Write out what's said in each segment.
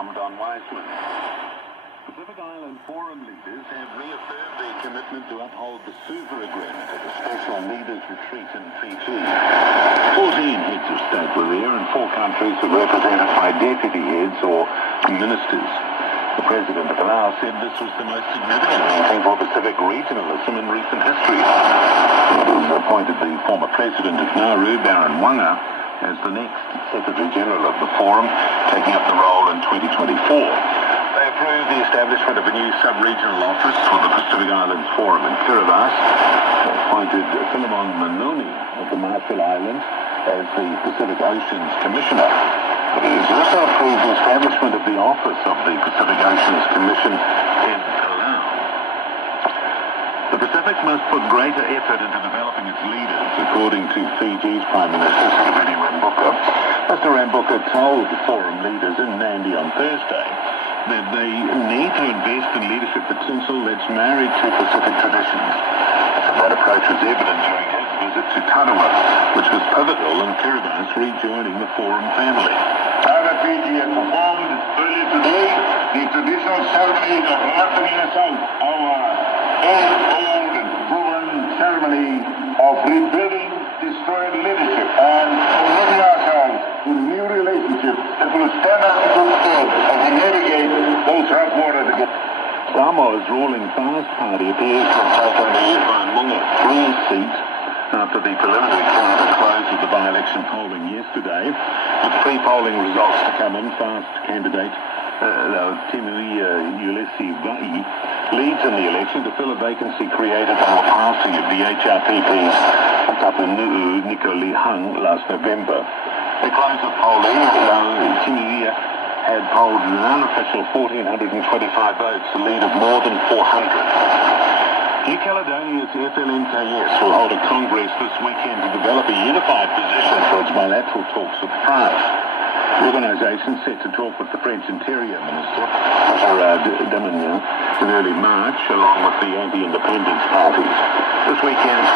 from Don Wiseman. Pacific Island Forum leaders have reaffirmed their commitment to uphold the Suva Agreement at a special leaders retreat in Fiji. 14 heads of state were there, and 4 countries were represented by deputy heads or ministers. The President of Palau said this was the most significant meeting for Pacific regionalism in recent history. It has appointed the former President of Nauru, Baron Wanga, as the next Secretary-General of the Forum, taking up the role in 2024. They approved the establishment of a new sub-regional office for the Pacific Islands Forum in Kiribati. They appointed Philemon Manoni of the Marshall Islands as the Pacific Oceans Commissioner. It has also approved the establishment of the office of the Pacific Oceans Commission in Palau. The Pacific must put greater effort into developing its leaders, according to Fiji's Prime Minister, Sitiveni Rabuka. Mr. Rabuka told the Forum leaders in Nadi on Thursday that they need to invest in leadership potential that's married to Pacific traditions. That approach was evident during his visit to Tarawa, which was pivotal in Kiribati rejoining the Forum family. Fiji has performed earlier today the traditional ceremony of Rangitaiki, our age-old and proven ceremony of rebuilding destroyed leadership and committing ourselves to new relationships that will stand us in good stead as we navigate those rough waters again. Samoa's ruling Fast Party appears to have taken the Whanmunga 3 seat after the preliminary count at the close of the by-election polling yesterday. With pre-polling results to come in, Fast candidate Timui Ulesi Vai leads in the election to fill a vacancy created by the passing of the HRPP's Tapanu'u Nikoli Hung last November. At the close of polling, Timui had polled an unofficial 1,425 votes, a lead of more than 400. New Caledonia's FLNKS will hold a congress this weekend to develop a unified position for its bilateral talks with France. The organisation set to talk with the French Interior Minister, Gerard Damanin, in early March, along with the anti-independence parties. This weekend's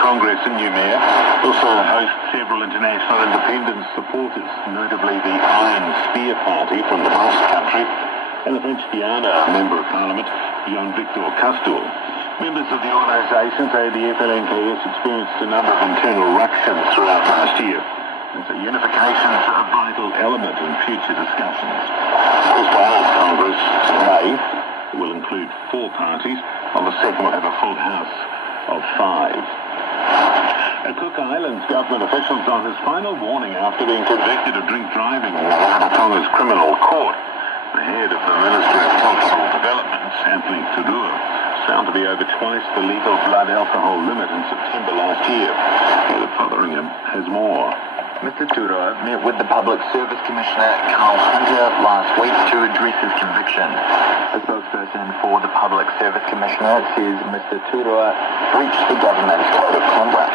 Congress in Noumea will also host several international independence supporters, notably the Iron Spear Party from the Basque Country and the French Guiana Member of Parliament, Jean-Victor Castour. Members of the organisation say the FLNKS experienced a number of internal ructions throughout last year, and so unification is a vital element in future discussions. This Congress today will include 4 parties, while the second will have a full house of 5. Cook Islands government officials on his final warning after being convicted of drink driving in Rarotonga's criminal court. The head of the Ministry of Cultural Development, Anthony Tudua, found to be over twice the legal blood alcohol limit in September last year. Head Fotheringham has more. Mr. Tudor met with the Public Service Commissioner, Carl Hunter, last week to address his conviction. A spokesperson for the Public Service Commissioner says Mr. Tudor breached the government's code of conduct.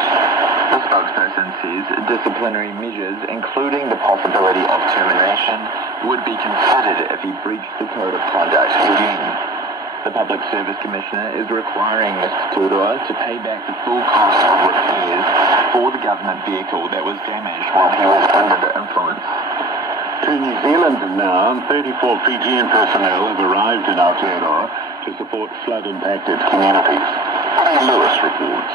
The spokesperson says disciplinary measures, including the possibility of termination, would be considered if he breached the code of conduct again. The Public Service Commissioner is requiring Mr. Tudor to pay back the full cost of repairs for the government vehicle that was damaged while he was under the influence. To New Zealand now, 34 Fijian personnel have arrived in Aotearoa to support flood-impacted communities. Lewis reports.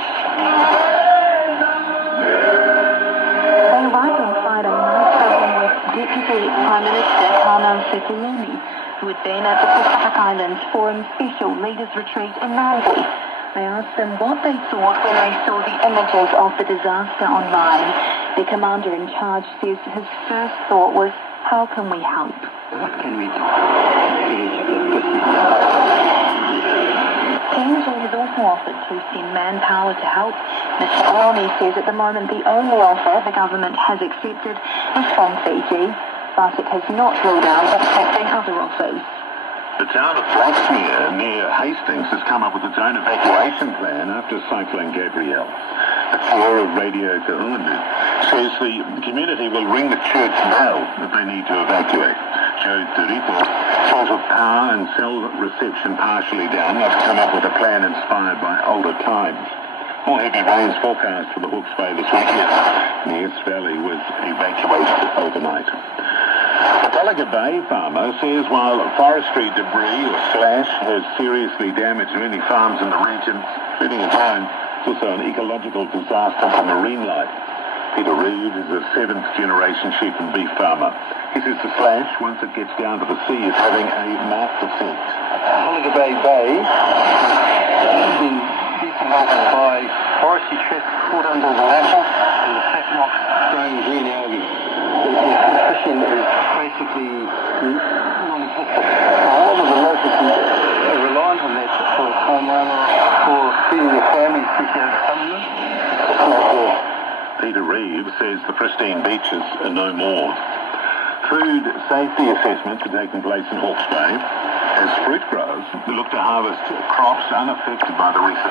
They arrived on Friday night traveling with Deputy Prime Minister Tano Sepulumi, who had been at the Pacific Islands Forum Special Leaders Retreat in Nadi. I asked them what they thought when they saw the images of the disaster online. The commander in charge says his first thought was, how can we help? What can we do? PNG has also offered to send manpower to help. Mr. Aroni says at the moment the only offer the government has accepted is from Fiji, but it has not ruled out accepting other offers. The town of Flaxmere near Hastings has come up with its own evacuation plan after Cyclone Gabrielle. The chair of Radio Kahundu says the community will ring the church bell if they need to evacuate. Joe Turipo says with power and cell reception partially down, they've come up with a plan inspired by older times. More heavy rains forecast for the Hawke's Bay this weekend. The East Valley was evacuated overnight. A Gallagher Bay farmer says while forestry debris or slash has seriously damaged many farms in the region, including his own, it's also an ecological disaster for marine life. Peter Reeve is a 7th-generation sheep and beef farmer. He says the slash, once it gets down to the sea, is having a marked effect. Gallagher Bay has been decimated by forestry trees caught under the latter and the fat rocks growing green algae. The fishing is basically non-existent. All of the locals are reliant on that for homeowner, for feeding their families, especially over summer. It's not there. Peter Reeve says the pristine beaches are no more. Food safety assessments are taking place in Hawke's Bay as fruit growers look to harvest crops unaffected by the recent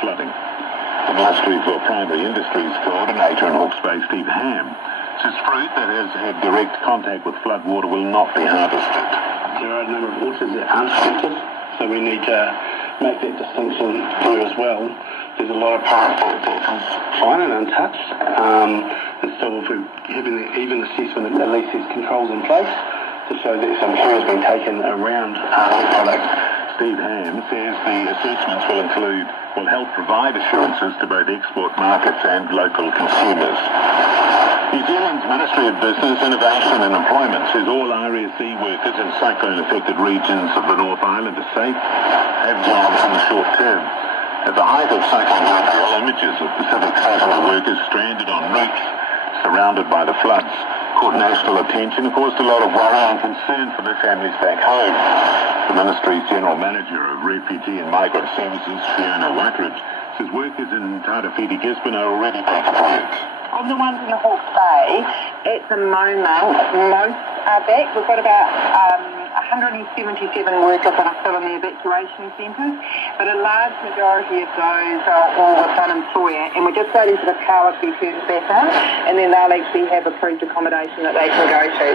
flooding. The Ministry for Primary Industries coordinator in Hawke's Bay, Steve Ham, says fruit that has had direct contact with floodwater will not be harvested. There are a number of orchards that aren't affected, so we need to make that distinction clear as well. There's a lot of parts that is fine and untouched, and so if we're having an even assessment, at least there's controls in place to show that some care has been taken around the product. Steve Ham says the assessments will help provide assurances to both export markets and local consumers. New Zealand's Ministry of Business, Innovation and Employment says all RSE workers in cyclone-affected regions of the North Island are safe, have jobs in the short term. At the height of Cyclone Gabrielle, images of Pacific seasonal workers stranded on routes surrounded by the floods caught national attention and caused a lot of worry and concern for their families back home. The Ministry's General Manager of Refugee and Migrant Services, Fiona Whiteridge, says workers in Tairāwhiti, Gisborne are already back at work. Of the ones in the Hawke's Bay, at the moment, most are back. We've got about 177 workers that are still in the evacuation centres, but a large majority of those are all with one employer, and we're just waiting for the power to be turned back on, and then they'll actually have approved accommodation that they can go to.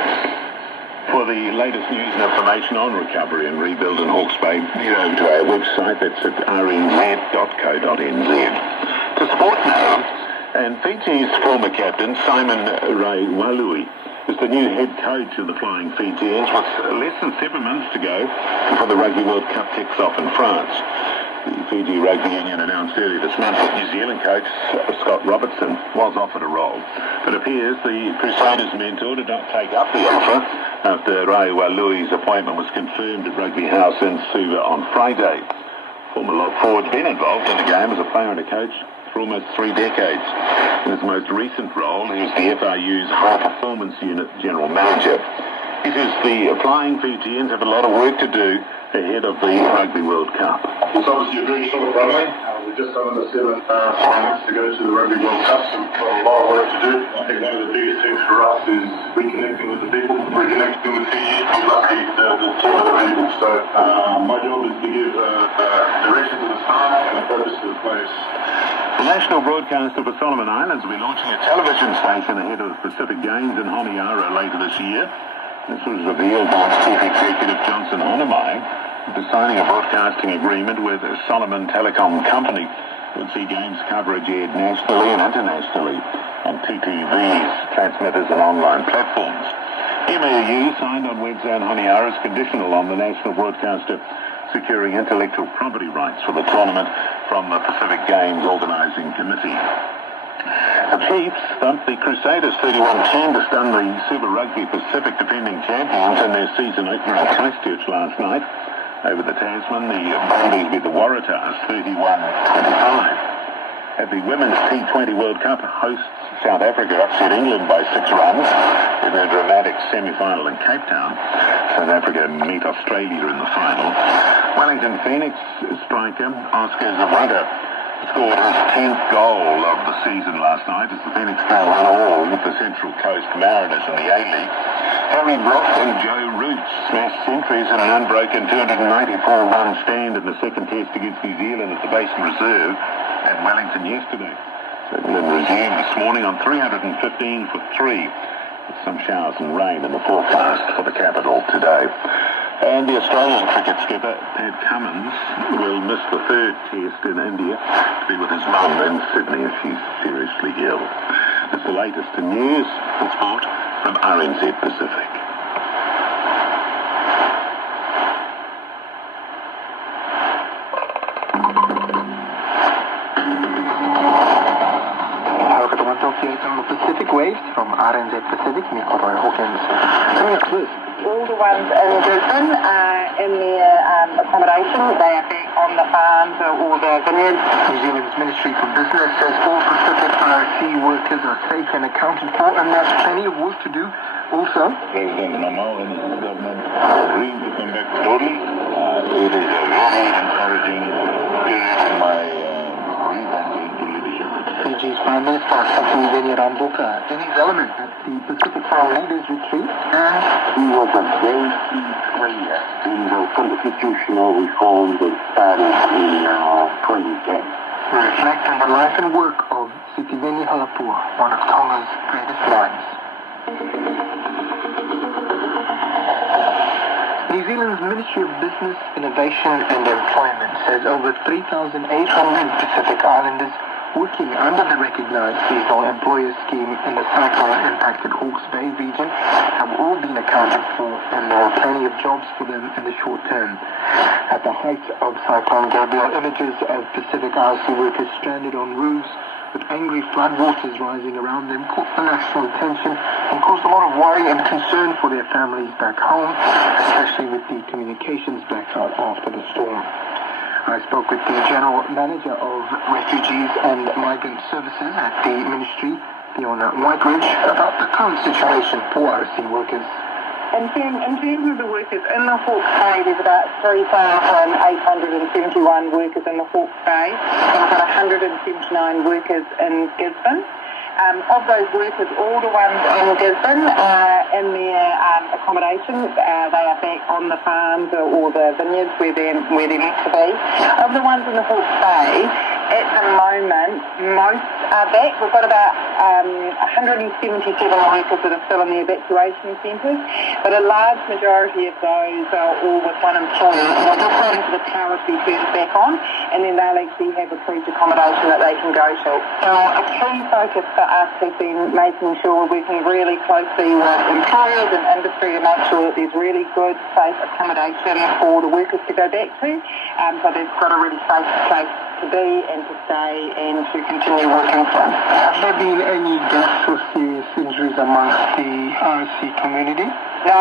For the latest news and information on recovery and rebuild in Hawke's Bay, head over to our website, that's at rnz.co.nz. To sport now, and Fiji's former captain, Simon Ray Walui, is the new head coach of the Flying Fijians with less than 7 months to go before the Rugby World Cup kicks off in France. The Fiji Rugby Union announced earlier this month that New Zealand coach Scott Robertson was offered a role. But it appears the Crusaders mentor did not take up the offer after Ray Walui's appointment was confirmed at Rugby House in Suva on Friday. Former lock forward's been involved in the game as a player and a coach for almost 3 decades. In his most recent role, he was the FRU's High Performance Unit General Manager. He says the Flying Fijians have a lot of work to do ahead of the Rugby World Cup. It's obviously a very solid runway. We're just under the 7 finals to go to the Rugby World Cup, so we've got a lot of work to do. I think one of the biggest things for us is reconnecting with the people, reconnecting with Fiji, lucky the team of the people. So my job is to give direction to the staff and a purpose to the players. The national broadcaster for Solomon Islands will be launching a television station ahead of the Pacific Games in Honiara later this year. This was revealed by its chief executive Johnson Onamai, signing a broadcasting agreement with Solomon Telecom Company, would see games coverage aired nationally and internationally on TTV's transmitters and online platforms. MAU signed on Wednesday in Honiara is conditional on the national broadcaster securing intellectual property rights for the tournament from the Pacific Games Organising Committee. The Chiefs thumped the Crusaders 31-10 to stun the Super Rugby Pacific defending champions in their season opener at Christchurch last night. Over the Tasman, the Brumbies beat the Waratahs 31-25. At the Women's T20 World Cup, hosts South Africa upset England by 6 runs in a dramatic semi-final in Cape Town. South Africa meet Australia in the final. Wellington Phoenix striker Oscar Zawada scored his 10th goal of the season last night as the Phoenix go 1-1 with the Central Coast Mariners in the A-League. Harry Brook and Joe Root smashed centuries in an unbroken 294-run stand in the second test against New Zealand at the Basin Reserve at Wellington yesterday. So England resumed this morning on 315 for 3, with some showers and rain in the forecast for the capital today. And the Australian cricket skipper, Pat Cummins, will miss the 3rd test in India to be with his mum in Sydney as she's seriously ill. That's the latest in news and sport from RNZ Pacific. RNZ Pacific, Mikoroy Hawkins. Coming up first. All the ones in Brisbane in their accommodation, they are back on the farms or the vineyards. New Zealand's Ministry for Business says all Pacific RC workers are safe and accounted for, and there's plenty of work to do. Also, President Namau and his government agreed to come back totally. It is a very encouraging period in my re-entry into leadership. Fiji's Prime Minister Safideni Rambuka in his element at the Pacific Farm Leaders Retreat, and He was a very key player in the constitutional reform that started in 2010. reflect on the life and work of Sitiveni Halapua, one of Tonga's greatest minds. New Zealand's Ministry of Business, Innovation and Employment says over 3,800 Pacific Islanders working under the recognized seasonal employer scheme in the cyclone-impacted Hawke's Bay region have all been accounted for, and there are plenty of jobs for them in the short term. At the height of Cyclone Gabrielle, images of Pacific RC workers stranded on roofs with angry floodwaters rising around them caught the national attention and caused a lot of worry and concern for their families back home, especially with the communications blackout after the storm. I spoke with the General Manager of Refugees and Migrant Services at the Ministry, Fiona Whiteridge, about the current situation for RC workers. In terms of the workers in the Hawke's Bay, there's about 3,871 workers in the Hawke's Bay, and we've got 179 workers in Gisborne. Of those workers, all the ones in Gisborne in their accommodation, they are back on the farms or the vineyards where they're meant to be. Of the ones in the Hawke's Bay, at the moment, most are back. We've got about 177 workers that are still in the evacuation centres, but a large majority of those are all with one employer. We're just waiting for the power to be turned back on, and then they'll actually have approved accommodation that they can go to. So a key focus for us has been making sure we're working really closely with employers and industry to make sure that there's really good, safe accommodation for the workers to go back to. So they've got a really safe place to be and to stay and to continue working from. Have there been any deaths or serious injuries amongst the RC community? No,